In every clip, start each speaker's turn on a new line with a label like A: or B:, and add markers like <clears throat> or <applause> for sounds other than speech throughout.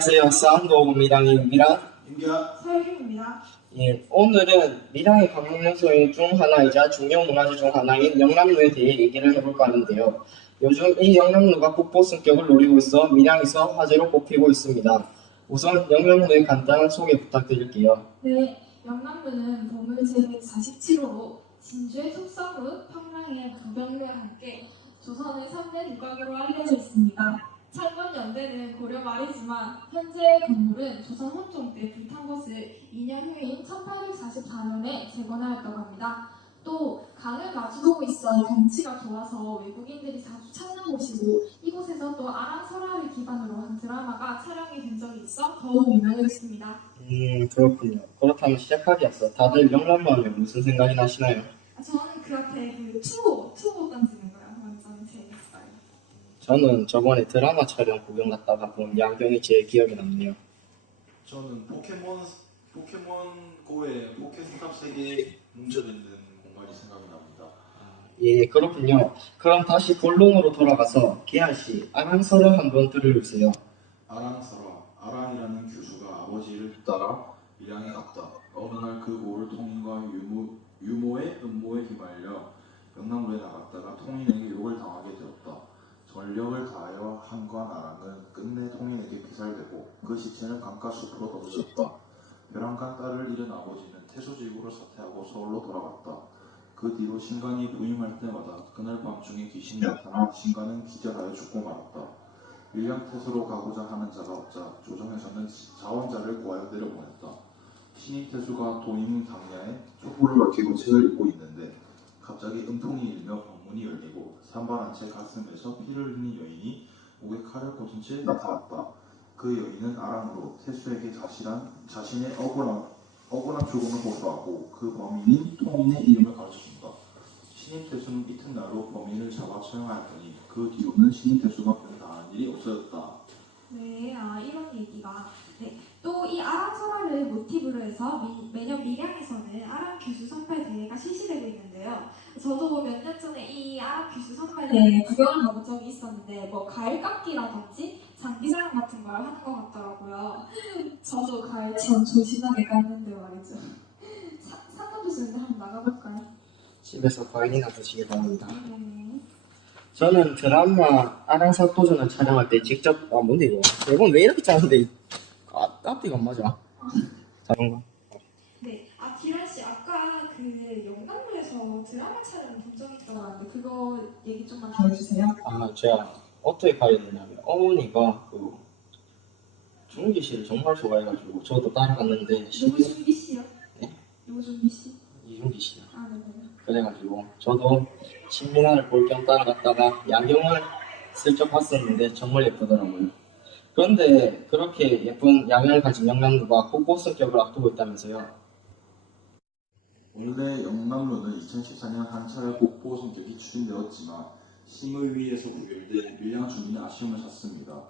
A: 안녕하세요. 사운드 오브 미랑의 미랑.
B: 임기야
C: 서유림입니다.
A: 예, 오늘은 미랑의 관광 명소인 중 하나이자 중요 문화재 중 하나인 영남루에 대해 얘기를 해볼까 하는데요. 요즘 이 영남루가 국보 승격을 노리고 있어 밀양에서 화제로 뽑히고 있습니다. 우선 영남루의 간단한 소개 부탁드릴게요.
C: 네, 영남루는 보물 제147호로 진주의 속성읍, 평양의 부경과 함께 조선의 3대 누각으로 알려져 있습니다. 창건 연대는 고려 말이지만 현재의 건물은 조선 헌종 때 불탄 것을 2년 후인 1844년에 재건하였다고 합니다. 또 강을 마주보고 있어 경치가 좋아서 외국인들이 자주 찾는 곳이고 이곳에서 또 아랑 설화를 기반으로 한 드라마가 촬영이 된 적이 있어 더욱 유명해졌습니다.
A: 음, 그렇군요. 그렇다면 시작하기 앞서 다들 하면 무슨 생각이 나시나요?
C: 아, 저는 그 앞에 그 투보, 투보 던지는 거요. 완전 재밌어요.
A: 저는 저번에 드라마 촬영 구경 갔다가 본 야경이 제일 기억에 남네요.
B: 저는 포켓몬 포켓몬고의 포켓스탑 세계에 뭉쳐져 있는 공간이 생각이 납니다
A: 예, 그렇군요. 그럼 다시 본론으로 돌아가서 기한 씨, 아랑설을 한번 들려주세요.
B: 아랑사라 아랑이라는 교수가 아버지를 따라 밀양에 갔다 어느 날 그 고을 통인과 유모, 유모의 음모에 휘말려 영남로에 나갔다가 통인에게 욕을 당하게 되었다 전력을 다하여 한과 나랑은 끝내 통인에게 피살되고 그 시체는 강가숲으로 던져졌다. 벼랑간 딸을 잃은 아버지는 태수지구를 사퇴하고 서울로 돌아갔다. 그 뒤로 신간이 부임할 때마다 그날 밤중에 귀신이 나타나 신간은 기절하여 죽고 말았다. 밀양태수로 가고자 하는 자가 없자 조정에서는 자원자를 구하여 내려보냈다. 신임 태수가 도임 당야에 촛불을 밝히고 책을 읽고 있는데 갑자기 음풍이 일며 방 문이 열리고 산발한 채 가슴에서 피를 흘린 여인이 목에 칼을 꽂은 채 나타났다. 그 여인은 아랑으로 태수에게 자신한, 자신의 억울함, 억울한 죽음을 고소하고 그 범인인 통인의 이름을 가르쳐준다. 신임 태수는 이튿날로 범인을 잡아 처형하였더니 그 뒤로는 신임 태수가 변당한 일이 없어졌다.
C: 네, 아, 이런 얘기가. 네. 또 이 아랑설화를 해서 미- 매년 밀양에서는 아랑 규수 선발 대회가 실시되고 있는데요. 저도 몇 년 전에 이 아랑 규수 선발 대회 구경을 가본 적이 있었는데 뭐 가을 깎기라든지 장기자랑 같은 걸 하는 것 같더라고요. 저도 가을 전 조신하게 깎는데 말이죠. 상담도 쓰는데 한번 나가볼까요?
A: 집에서 과일이나 드시기 바랍니다.
C: 네.
A: 저는 드라마 아랑사도전을 촬영할 때 직접 아 뭔데 이거? 이건 왜 이렇게 짜는데? 아, 앞뒤가 안 맞아. <laughs> 자전거.
C: 네, 아 기란 씨 아까 그 영남로에서 드라마 촬영 본 적이 있다고 하는데 그거 얘기 좀만 더 해주세요.
A: 아, 제가 어떻게 가야 되냐면 어머니가 그 중기 씨를 정말 좋아해가지고 저도 따라갔는데
C: 누구
A: 12월
C: 준비 씨요?
A: 네?
C: 누구 준비 씨?
A: 이중기 씨요.
C: 아 네네.
A: 그래가지고 저도 신민아를 볼 겸 따라갔다가 야경을 슬쩍 봤었는데 정말 예쁘더라고요. 그런데 그렇게 예쁜 야경을 가진 영남루가 국보 승격을 앞두고 있다면서요.
B: 원래 영남로는 2014년 한 차례 국보 성격이 추진되었지만 심의위에서 부결돼 밀양 주민이 아쉬움을 샀습니다.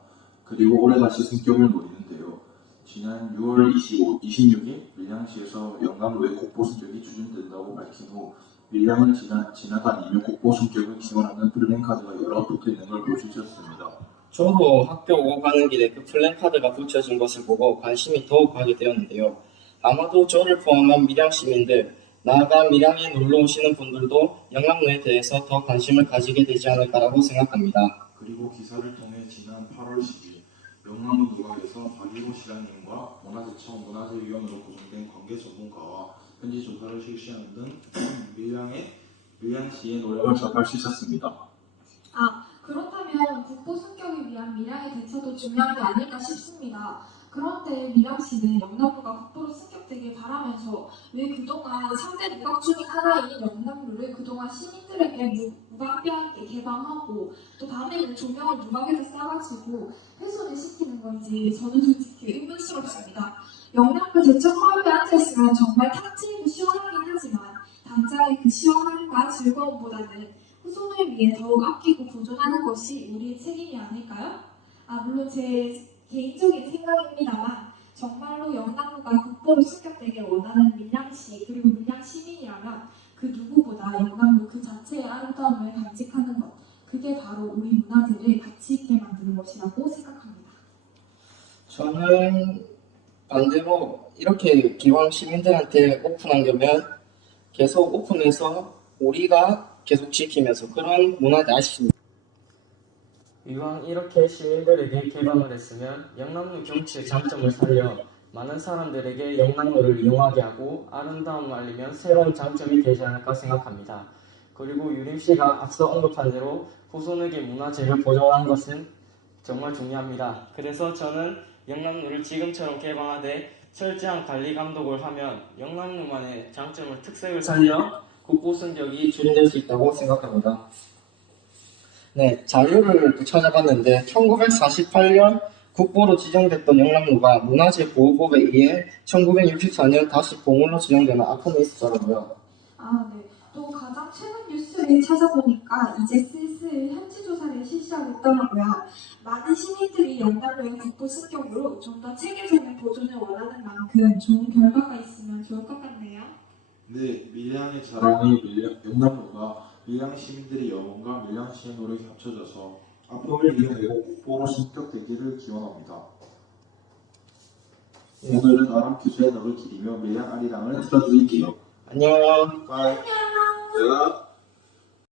B: 그리고 올해 다시 승격을 노리는데요. 지난 6월 25, 26일 밀양시에서 영남로의 국보 승격이 추진된다고 밝힌 후 밀양을 지나, 지나다니며 국보 승격을 기원하는 플랜카드가 여러 붙어 있는 걸 볼 수 있었습니다.
A: 저도 학교 오고 가는 길에 그 플랜카드가 붙여진 것을 보고 관심이 더욱 가게 되었는데요. 아마도 저를 포함한 밀양 시민들, 나아가 밀양에 놀러 오시는 분들도 영남로에 대해서 더 관심을 가지게 되지 않을까라고 생각합니다.
B: 그리고 기사를 통해 지난 8월 10일 영남로 누각에서 박일호 시장님과 문화재청 문화재위원으로 구성된 관계 전문가와 현지 조사를 실시하는 등 <clears throat> 밀양의 밀양시의 노력을 접할 수 있었습니다.
C: 아 그렇다면 국보 승격을 위한 밀양의 대처도 중요한 게 아닐까 싶습니다. 그런데 밀양 씨는 영남루가 국보로 승격되길 바라면서 왜 그동안 3대 누각 중의 하나인 영남루를 그동안 시민들에게 무- 무방비하게 개방하고 또 밤에는 조명을 누각에서 쏴가지고 훼손을 시키는 건지 저는 솔직히 의문스럽습니다. 영남루 대청 마을에 앉아있으면 정말 탁 트이고 시원하긴 하지만 당장의 그 시원함과 즐거움보다는 위해 더욱 아끼고 보존하는 것이 우리의 책임이 아닐까요? 아 물론 제 개인적인 생각입니다만 정말로 영남루가 국보로 승격되길 원하는 밀양시 그리고 밀양 시민이라면 그 누구보다 영남루 그 자체의 아름다움을 간직하는 것 그게 바로 우리 문화재를 가치 있게 만드는 것이라고 생각합니다.
A: 저는 반대로 이렇게 기왕 시민들한테 오픈한 거면 계속 오픈해서 우리가 계속 지키면서 그런 문화가 아쉽습니다.
D: 이왕 이렇게 시민들에게 개방을 했으면 영남로 경치의 장점을 살려 많은 사람들에게 영남로를 이용하게 하고 아름다움을 알리면 새로운 장점이 되지 않을까 생각합니다. 그리고 유림 씨가 앞서 언급한 대로 후손에게 문화재를 보존하는 것은 정말 중요합니다. 그래서 저는 영남로를 지금처럼 개방하되 철저한 관리 감독을 하면 영남로만의 장점을 특색을 살려 국보승격이
A: 줄여낼 수 있다고 생각합니다. 네, 자료를 또 찾아봤는데 1948년 국보로 지정됐던 영남로가 문화재 보호법에 의해 1964년 다시 보물로 지정되는 아픔이 있었더라고요.
C: 아, 네. 또 가장 최근 뉴스를 찾아보니까 이제 슬슬 현지 조사를 실시하겠더라고요. 많은 시민들이 영남로의 국보 승격으로 좀 더 체계적인 보존을 원하는 만큼 좋은 결과가 있으면 좋을 것 같네요.
B: 네, 밀양의 자랑이 밀양, 영남로가 밀양 시민들의 영혼과 밀양 시의 노력이 합쳐져서 아픔을 이겨내고 국보로 신격되기를 기원합니다. 오늘은 아람 규제의 덕을 기리며 밀양 아리랑을 틀어드릴게요.
A: 안녕.
B: 바이. 내가